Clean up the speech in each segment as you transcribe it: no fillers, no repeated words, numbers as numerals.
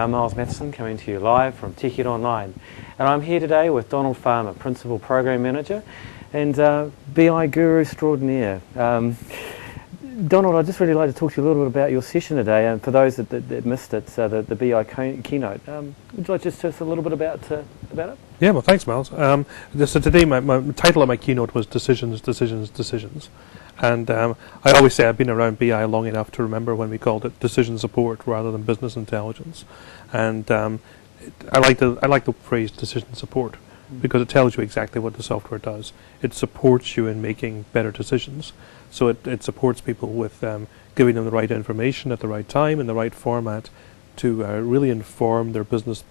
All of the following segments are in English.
I'm Miles Matheson coming to you live from TechEd Online, and I'm here today with Donald Farmer, Principal Program Manager and BI Guru Extraordinaire. Donald, I'd just really like to talk to you a little bit about your session today, and for those that missed it, the BI keynote. Would you like to just tell us a little bit about it? Yeah, well, thanks, Miles. So today, my title of my keynote was Decisions, Decisions, Decisions. And I always say I've been around BI long enough to remember when we called it decision support rather than business intelligence. And I like the phrase decision support because it tells you exactly what the software does. It supports you in making better decisions. So it supports people with giving them the right information at the right time in the right format to really inform their business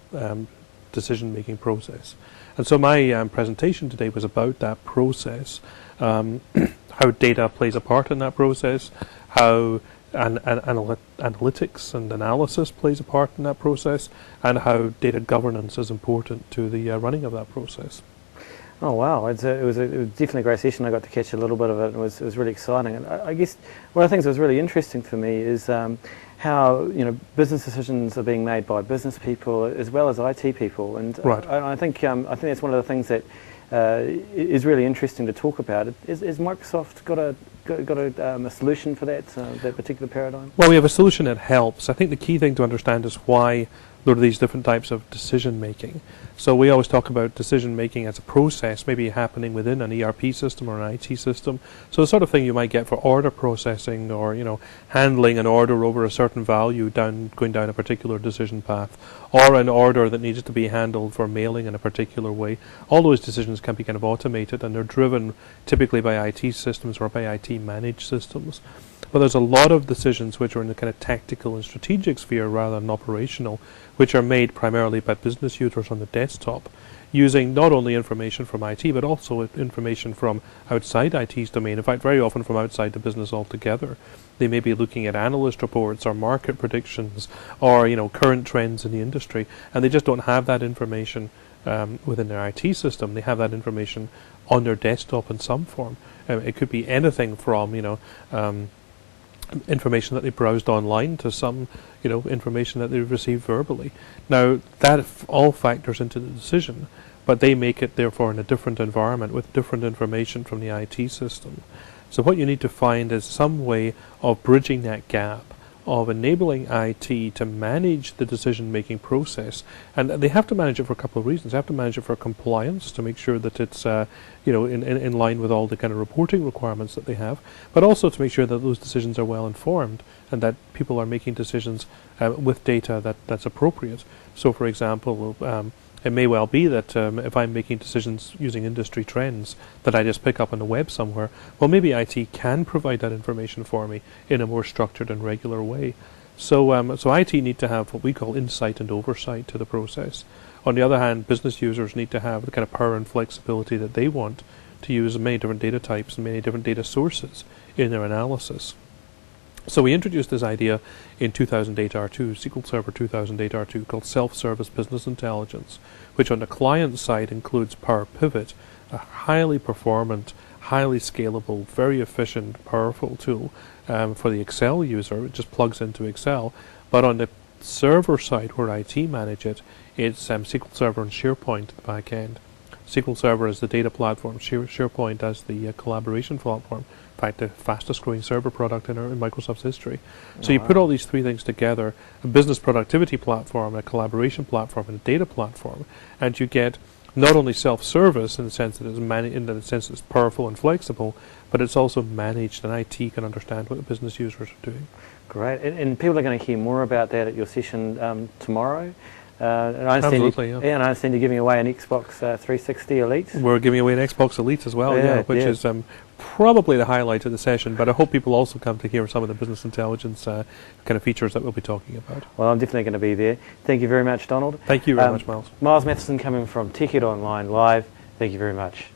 decision-making process. And so my presentation today was about that process, how data plays a part in that process, how analytics and analysis plays a part in that process, and how data governance is important to the running of that process. Oh wow, it was definitely a great session. I got to catch a little bit of it, and it was really exciting. And I guess one of the things that was really interesting for me is how business decisions are being made by business people as well as IT people. And right. I think that's one of the things that is really interesting to talk about. Is Microsoft got a solution for that particular paradigm? Well, we have a solution that helps. I think the key thing to understand is why there are these different types of decision making. So we always talk about decision making as a process, maybe happening within an ERP system or an IT system. So the sort of thing you might get for order processing, or handling an order over a certain value going down a particular decision path, or an order that needs to be handled for mailing in a particular way. All those decisions can be kind of automated, and they're driven typically by IT systems or by IT managed systems. But there's a lot of decisions which are in the kind of tactical and strategic sphere rather than operational, which are made primarily by business users on the desktop, using not only information from IT, but also information from outside IT's domain. In fact, very often from outside the business altogether. They may be looking at analyst reports or market predictions or current trends in the industry, and they just don't have that information within their IT system. They have that information on their desktop in some form. It could be anything from information that they browsed online to some information that they received verbally. Now that all factors into the decision, but they make it therefore in a different environment with different information from the IT system. So what you need to find is some way of bridging that gap, of enabling IT to manage the decision-making process. And they have to manage it for a couple of reasons. They have to manage it for compliance, to make sure that it's in line with all the kind of reporting requirements that they have, but also to make sure that those decisions are well informed and that people are making decisions with data that's appropriate. So for example, it may well be that if I'm making decisions using industry trends that I just pick up on the web somewhere, well, maybe IT can provide that information for me in a more structured and regular way. So IT need to have what we call insight and oversight to the process. On the other hand, business users need to have the kind of power and flexibility that they want to use many different data types and many different data sources in their analysis. So we introduced this idea in 2008 R2, SQL Server 2008 R2, called Self-Service Business Intelligence, which on the client side includes Power Pivot, a highly performant, highly scalable, very efficient, powerful tool for the Excel user. It just plugs into Excel. But on the server side, where IT manage it, it's SQL Server and SharePoint at the back end. SQL Server is the data platform, SharePoint as the collaboration platform. In fact, the fastest growing server product in Microsoft's history. So you put all these three things together, a business productivity platform, a collaboration platform, and a data platform, and you get not only self-service in the sense that it's powerful and flexible, but it's also managed, and IT can understand what the business users are doing. Great, and people are going to hear more about that at your session tomorrow. And I Absolutely, yeah. And I understand you're giving away an Xbox 360 Elite. We're giving away an Xbox Elite as well, which is probably the highlight of the session, but I hope people also come to hear some of the business intelligence kind of features that we'll be talking about. Well, I'm definitely going to be there. Thank you very much, Donald. Thank you very much, Miles. Miles Matheson coming from TechEd Online Live. Thank you very much.